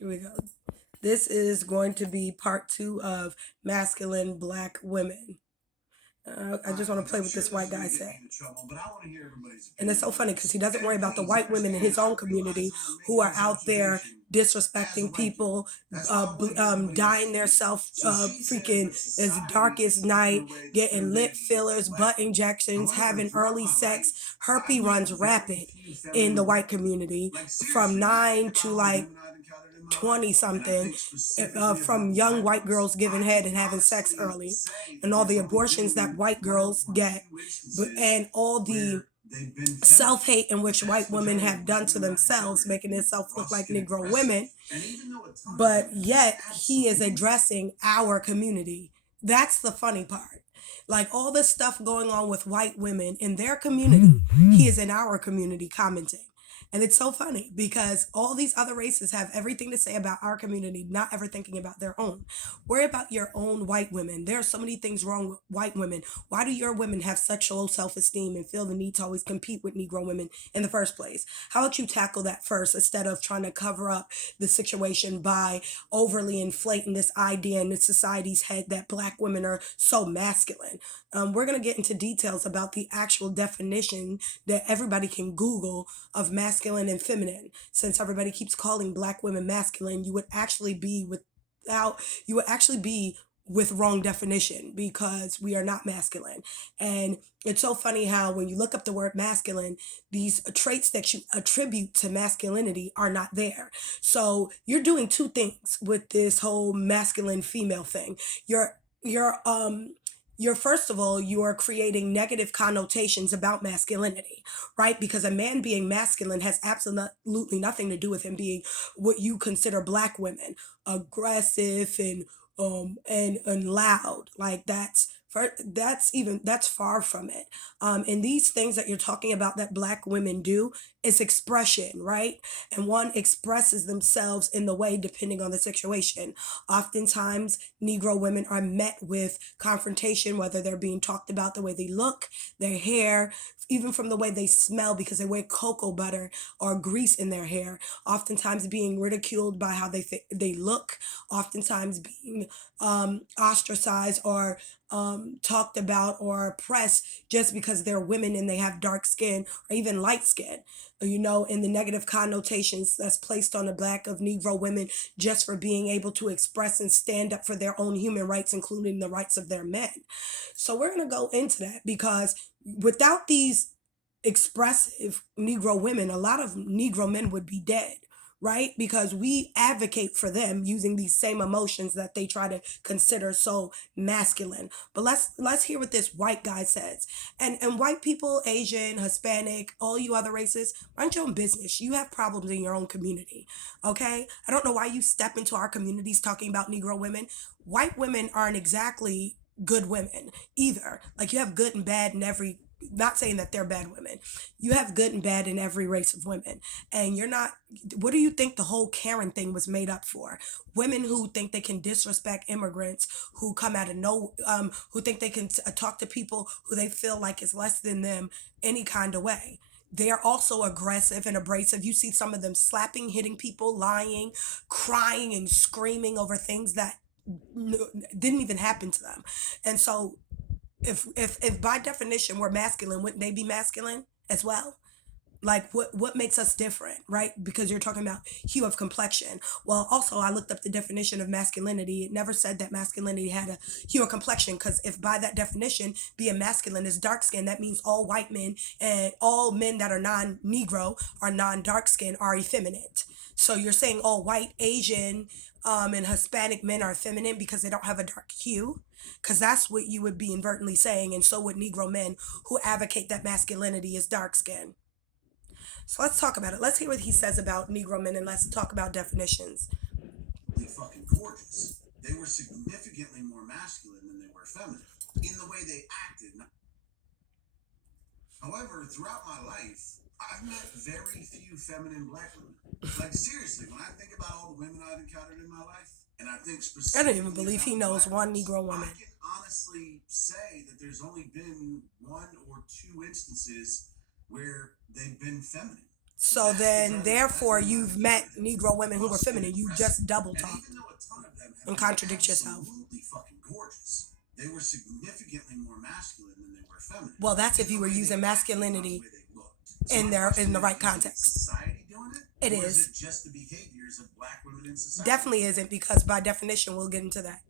Here we go. This is going to be part two of masculine black women. I just want to play with this white guy said. And it's so funny because he doesn't worry about the white women in his own community who are out there disrespecting people, dyeing their self freaking as dark as night, getting lip fillers, butt injections, having early sex. Herpes runs rapid in the white community from 9 to like 20 something, from young white girls giving head and having sex early, and all the abortions that white girls get, and all the self hate in which white women have done to themselves, making themselves look like Negro women. But yet, he is addressing our community. That's the funny part. Like all this stuff going on with white women in their community, he is in our community commenting. And it's so funny because all these other races have everything to say about our community, not ever thinking about their own. Worry about your own white women. There are so many things wrong with white women. Why do your women have such low self esteem and feel the need to always compete with Negro women in the first place? How about you tackle that first instead of trying to cover up the situation by overly inflating this idea in the society's head that black women are so masculine? We're going to get into details about the actual definition that everybody can Google of masculine and feminine. Since everybody keeps calling black women masculine, you would actually be with wrong definition because we are not masculine. And it's so funny how when you look up the word masculine, these traits that you attribute to masculinity are not there. So you're doing two things with this whole masculine female thing. You're you're um you're first of all, you are creating negative connotations about masculinity, right? Because a man being masculine has absolutely nothing to do with him being what you consider black women, aggressive and loud. Like that's far from it. And these things that you're talking about that black women do is expression, right? And one expresses themselves in the way depending on the situation. Oftentimes Negro women are met with confrontation, whether they're being talked about the way they look, their hair, even from the way they smell because they wear cocoa butter or grease in their hair. Oftentimes being ridiculed by how they look. Oftentimes being ostracized or talked about or oppressed just because they're women and they have dark skin or even light skin. In the negative connotations that's placed on the back of Negro women just for being able to express and stand up for their own human rights, including the rights of their men. So we're going to go into that because without these expressive Negro women, a lot of Negro men would be dead, right? Because we advocate for them using these same emotions that they try to consider so masculine. But let's hear what this white guy says. And white people, Asian, Hispanic, all you other races, mind your own business. You have problems in your own community. Okay? I don't know why you step into our communities talking about Negro women. White women aren't exactly good women either. Like you have good and bad in every, not saying that they're bad women. You have good and bad in every race of women. And you're not, what do you think the whole Karen thing was made up for? Women who think they can disrespect immigrants, who come out of no, who think they can talk to people who they feel like is less than them any kind of way. They are also aggressive and abrasive. You see some of them slapping, hitting people, lying, crying, and screaming over things that didn't even happen to them. And so if by definition we're masculine, wouldn't they be masculine as well? Like what makes us different, right? Because you're talking about hue of complexion. Well, also I looked up the definition of masculinity. It never said that masculinity had a hue of complexion, because if by that definition being masculine is dark skin, that means all white men and all men that are non-negro or non-dark skin are effeminate. So you're saying all white, Asian, and Hispanic men are feminine because they don't have a dark hue? Because that's what you would be inadvertently saying, and so would Negro men who advocate that masculinity is dark skin. So let's talk about it. Let's hear what he says about Negro men and let's talk about definitions. Fucking gorgeous. They were significantly more masculine than they were feminine in the way they acted. However, throughout my life, I've met very few feminine black women. Like seriously, when I think about all the women I've encountered in my life, and I think I don't even specifically believe he about knows black one ones, Negro I woman. can honestly say that there's only been one or two instances where they've been feminine. So then, therefore, you've met Negro women who were feminine. You just double And talked even though a ton of them have and been contradict yourself. absolutely fucking gorgeous, they were significantly more masculine than they were feminine. Well, that's if In you the were way they using acted, not masculinity the way they looked. So in my the question right is context. society doing it? It Or is. it just the behaviors of black women in society? Definitely isn't, because by definition, we'll get into that.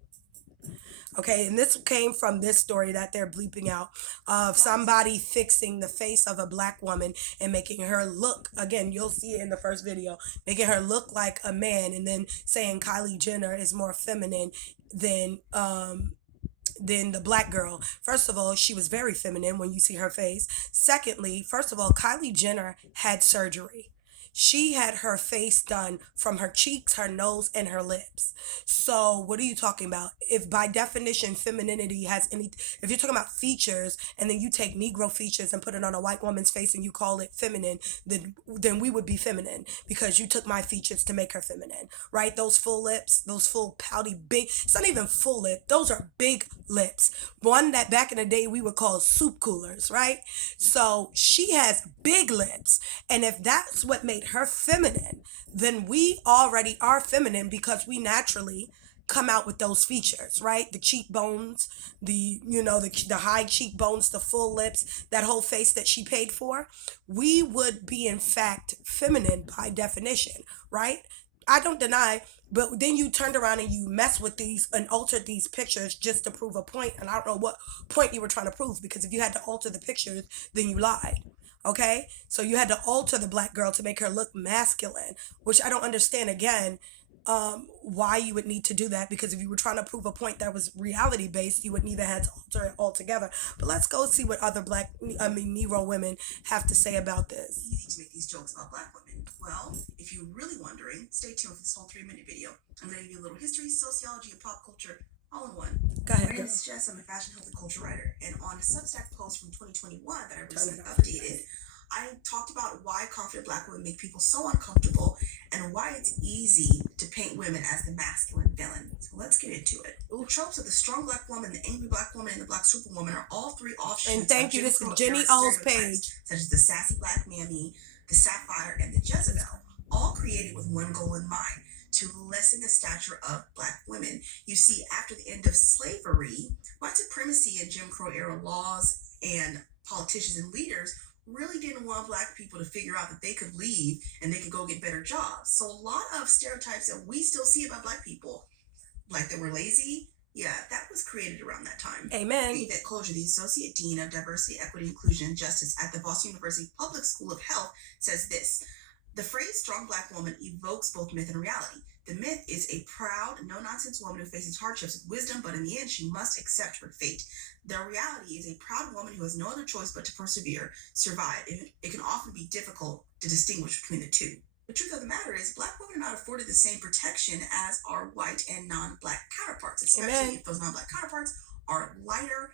Okay, and this came from this story that they're bleeping out of somebody fixing the face of a black woman and making her look, again, you'll see it in the first video, making her look like a man, and then saying Kylie Jenner is more feminine than the black girl. First of all, she was very feminine when you see her face. Secondly, first of all, Kylie Jenner had surgery. She had her face done from her cheeks, her nose, and her lips. So what are you talking about? If by definition femininity has any, if you're talking about features and then you take Negro features and put it on a white woman's face and you call it feminine, then we would be feminine because you took my features to make her feminine, right? Those full lips, those full pouty big, it's not even full lip. Those are big lips. One that back in the day we would call soup coolers, right? So she has big lips. And if that's what made her feminine, then we already are feminine because we naturally come out with those features, right? The cheekbones, the high cheekbones, the full lips, that whole face that she paid for. We would be in fact feminine by definition, right? I don't deny, but then you turned around and you mess with these and altered these pictures just to prove a point. And I don't know what point you were trying to prove, because if you had to alter the pictures, then you lied. Okay, so you had to alter the black girl to make her look masculine, which I don't understand again, why you would need to do that, because if you were trying to prove a point that was reality based, you would neither had to alter it altogether. But let's go see what other Negro women have to say about this. Easy to make these jokes about black women. Well, if you're really wondering, stay tuned for this whole 3-minute video. I'm going to give you a little history, sociology, and pop culture all in one. Go ahead, My name girl. is Jess. I'm a fashion, health, and culture writer. And on a Substack post from 2021 that I Turn recently it off. updated, I talked about why confident black women make people so uncomfortable and why it's easy to paint women as the masculine villain. So let's get into it. The tropes of the strong black woman, the angry black woman, and the black superwoman are all three offshoots. And thank of you. Jim This is Crow Jenny era O's stereotypes, page. such as the sassy black mammy, the sapphire, and the Jezebel, all created with one goal in mind: to lessen the stature of black women. You see, after the end of slavery, white supremacy and Jim Crow era laws and politicians and leaders really didn't want black people to figure out that they could leave and they could go get better jobs. So a lot of stereotypes that we still see about black people, like that we're lazy, yeah, that was created around that time. Amen. Yvette Kolger, the Associate Dean of Diversity, Equity, Inclusion, and Justice at the Boston University Public School of Health, says this: the phrase strong black woman evokes both myth and reality. The myth is a proud, no-nonsense woman who faces hardships with wisdom, but in the end, she must accept her fate. The reality is a proud woman who has no other choice but to persevere, survive. It can often be difficult to distinguish between the two. The truth of the matter is, black women are not afforded the same protection as our white and non-black counterparts, especially Amen. if those non-black counterparts are lighter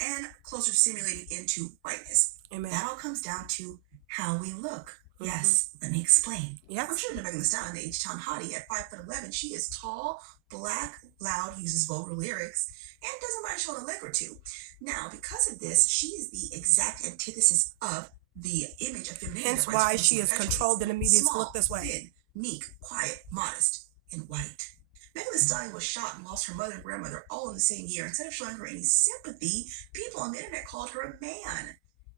and closer to simulating into whiteness. Amen. That all comes down to how we look. Yes, let me explain. Yes. I'm sure Megan Thee Stallion, the H-Town hottie, at 5'11", she is tall, black, loud, uses vulgar lyrics, and doesn't mind showing a leg or two. Now, because of this, she is the exact antithesis of the image of femininity. Hence that why white she is supremacy controlled in the media to Small, look this way. thin, meek, quiet, modest, and white. Megan Thee Stallion was shot and lost her mother and grandmother all in the same year. Instead of showing her any sympathy, people on the internet called her a man.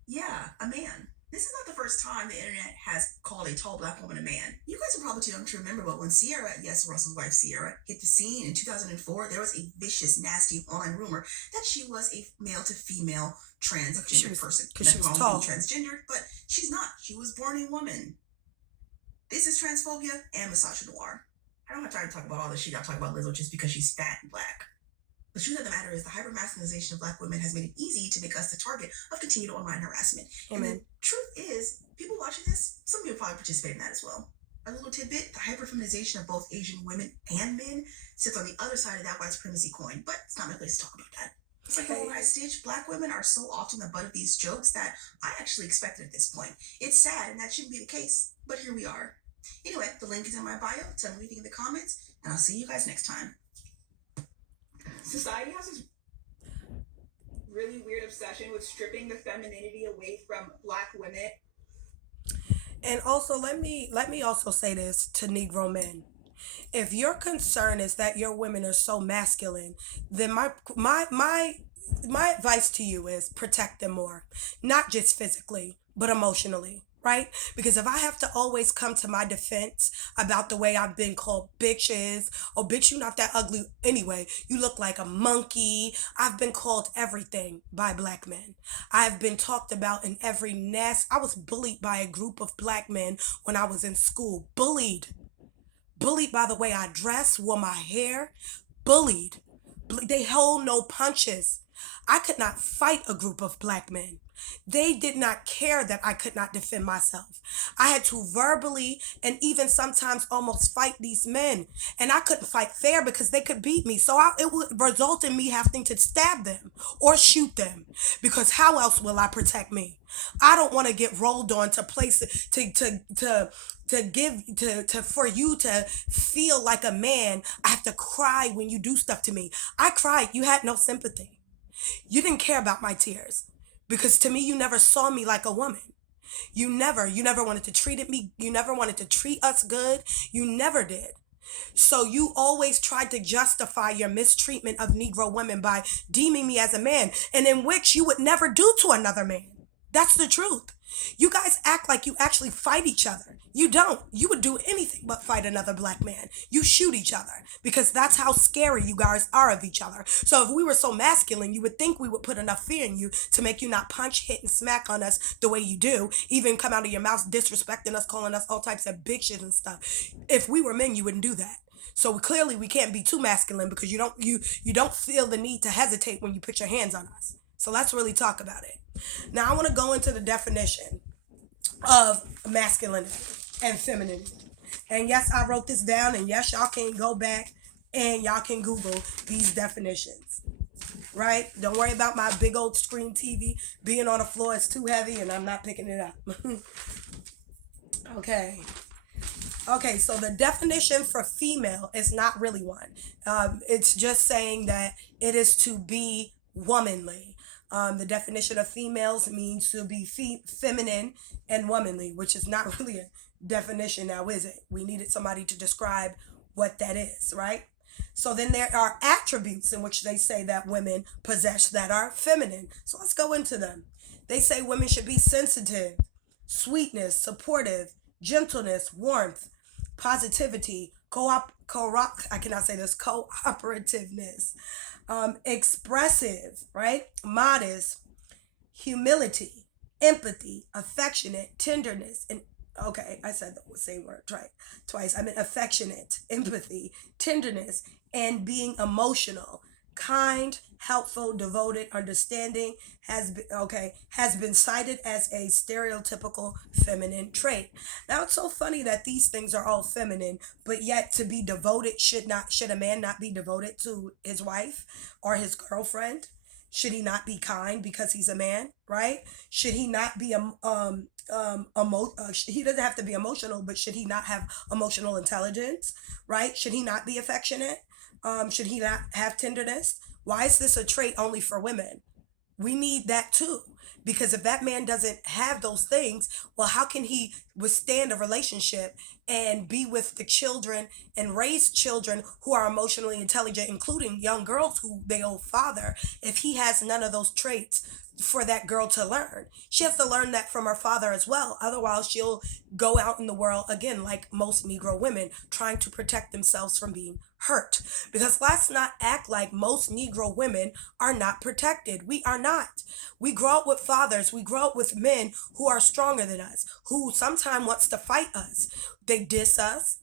Yeah, a man. This is not the first time the internet has called a tall black woman a man. You guys are probably too young to remember, but when Ciara, yes, Russell's wife Ciara, hit the scene in 2004, there was a vicious, nasty online rumor that she was a male to female transgender person. Because she was Nothing tall. wrong with being transgendered, but she's not. She was born a woman. This is transphobia and misogynoir. I don't have time to talk about all this shit y'all talk about Lizzo just because she's fat and black. The truth of the matter is the hyper-masculinization of black women has made it easy to make us the target of continued online harassment. And Amen. the truth is, people watching this, some of you probably participate in that as well. A little tidbit: the hyper-feminization of both Asian women and men sits on the other side of that white supremacy coin, but it's not my place to talk about that. It's like the whole Stitch. Black women are so often the butt of these jokes that I actually expected at this point. It's sad, and that shouldn't be the case, but here we are. Anyway, the link is in my bio. Tell me what you think in the comments, and I'll see you guys next time. Society has this really weird obsession with stripping the femininity away from black women. And also let me also say this to Negro men. If your concern is that your women are so masculine, then my advice to you is protect them more, not just physically but emotionally, right? Because if I have to always come to my defense about the way I've been called bitches, oh bitch, you not that ugly anyway, you look like a monkey. I've been called everything by black men. I've been talked about in every nest. I was bullied by a group of black men when I was in school. Bullied by the way I dress, wore my hair, bullied. They hold no punches. I could not fight a group of black men. They did not care that I could not defend myself. I had to verbally and even sometimes almost fight these men. And I couldn't fight fair because they could beat me. So it would result in me having to stab them or shoot them. Because how else will I protect me? I don't want to get rolled on to places to give to for you to feel like a man. I have to cry when you do stuff to me. I cried. You had no sympathy. You didn't care about my tears because to me you never saw me like a woman. You never wanted to treat me. You never wanted to treat us good. You never did. So you always tried to justify your mistreatment of Negro women by deeming me as a man, and in which you would never do to another man. That's the truth. You guys act like you actually fight each other. You don't. You would do anything but fight another black man. You shoot each other because that's how scary you guys are of each other. So if we were so masculine, you would think we would put enough fear in you to make you not punch, hit, and smack on us the way you do, even come out of your mouth disrespecting us, calling us all types of bitches and stuff. If we were men, you wouldn't do that. So clearly we can't be too masculine because you don't feel the need to hesitate when you put your hands on us. So let's really talk about it. Now I want to go into the definition of masculinity and femininity. And yes, I wrote this down, and yes, y'all can go back and y'all can Google these definitions. Right? Don't worry about my big old screen TV being on the floor. It's too heavy and I'm not picking it up. Okay. Okay, so the definition for female is not really one. It's just saying that it is to be womanly. The definition of females means to be feminine and womanly, which is not really a definition now, is it? We needed somebody to describe what that is, right? So then there are attributes in which they say that women possess that are feminine. So let's go into them. They say women should be sensitive, sweetness, supportive, gentleness, warmth, positivity, I cannot say this, cooperativeness, expressive, right? Modest, humility, empathy, affectionate, tenderness, and okay, I said the same word twice. I meant affectionate, empathy, tenderness, and being emotional, kind, helpful, devoted, understanding has been cited as a stereotypical feminine trait. Now it's so funny that these things are all feminine, but yet to be devoted should a man not be devoted to his wife or his girlfriend? Should he not be kind because he's a man, right? Should he not be he doesn't have to be emotional, but should he not have emotional intelligence, right? Should he not be affectionate? Should he not have tenderness? Why is this a trait only for women? We need that too. Because if that man doesn't have those things, well, how can he withstand a relationship and be with the children and raise children who are emotionally intelligent, including young girls who they owe father, if he has none of those traits for that girl to learn? She has to learn that from her father as well. Otherwise, she'll go out in the world again, like most Negro women, trying to protect themselves from being hurt. Because let's not act like most Negro women are not protected. We are not. We grow up with fathers. We grow up with men who are stronger than us, who sometimes wants to fight us. They diss us.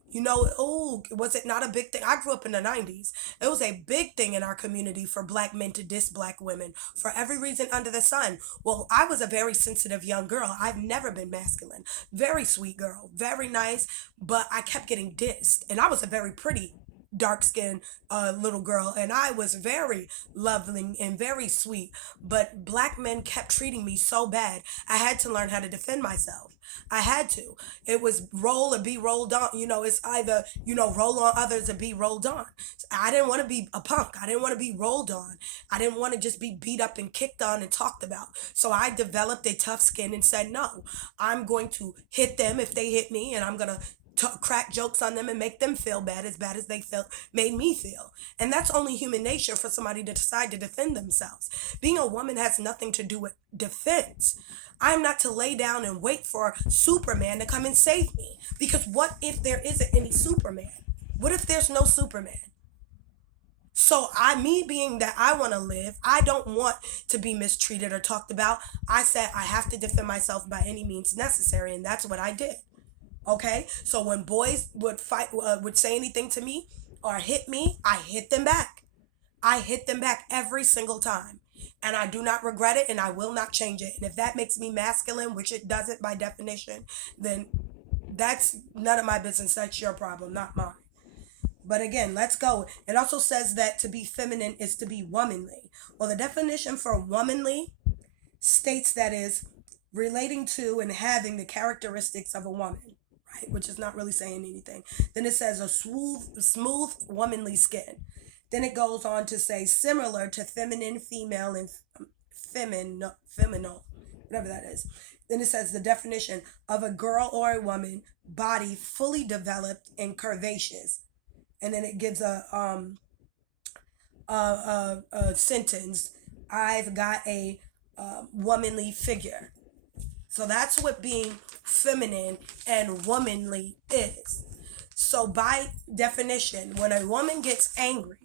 Oh, was it not a big thing? I grew up in the 90s. It was a big thing in our community for black men to diss black women for every reason under the sun. Well, I was a very sensitive young girl. I've never been masculine. Very sweet girl, very nice, but I kept getting dissed. And I was a very pretty dark-skinned little girl, and I was very loving and very sweet, but black men kept treating me so bad. I had to learn how to defend myself. I had to. It was roll or be rolled on. It's either, roll on others or be rolled on. I didn't want to be a punk. I didn't want to be rolled on. I didn't want to just be beat up and kicked on and talked about. So I developed a tough skin and said, no, I'm going to hit them if they hit me, and I'm going to crack jokes on them and make them feel bad as they made me feel. And that's only human nature for somebody to decide to defend themselves. Being a woman has nothing to do with defense. I'm not to lay down and wait for Superman to come and save me, because what if there isn't any Superman? What if there's no Superman? So me being that I want to live, I don't want to be mistreated or talked about. I said I have to defend myself by any means necessary, and that's what I did. Okay, so when boys would fight, would say anything to me or hit me, I hit them back. I hit them back every single time. And I do not regret it, and I will not change it. And if that makes me masculine, which it doesn't by definition, then that's none of my business. That's your problem, not mine. But again, let's go. It also says that to be feminine is to be womanly. Well, the definition for womanly states that is relating to and having the characteristics of a woman. Right, which is not really saying anything. Then it says a smooth womanly skin. Then it goes on to say similar to feminine, female, and feminine, whatever that is. Then it says the definition of a girl or a woman body fully developed and curvaceous. And then it gives a sentence. I've got a womanly figure. So that's what being feminine and womanly is. So by definition, when a woman gets angry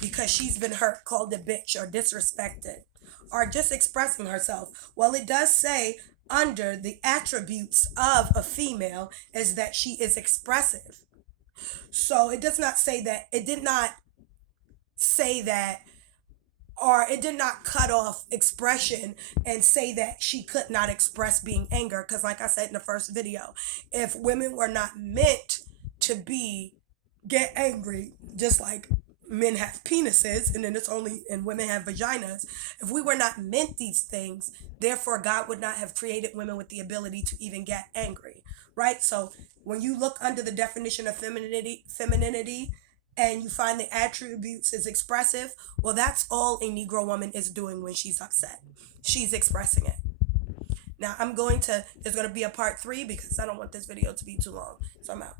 because she's been hurt, called a bitch, or disrespected, or just expressing herself, well, it does say under the attributes of a female is that she is expressive. So it does not say that, it did not say that, or it did not cut off expression and say that she could not express being anger. Because like I said in the first video, if women were not meant to get angry, just like men have penises and women have vaginas, if we were not meant these things, therefore God would not have created women with the ability to even get angry, right? So when you look under the definition of femininity, and you find the attributes is expressive, well, that's all a Negro woman is doing when she's upset. She's expressing it. Now there's going to be a part 3 because I don't want this video to be too long. So I'm out.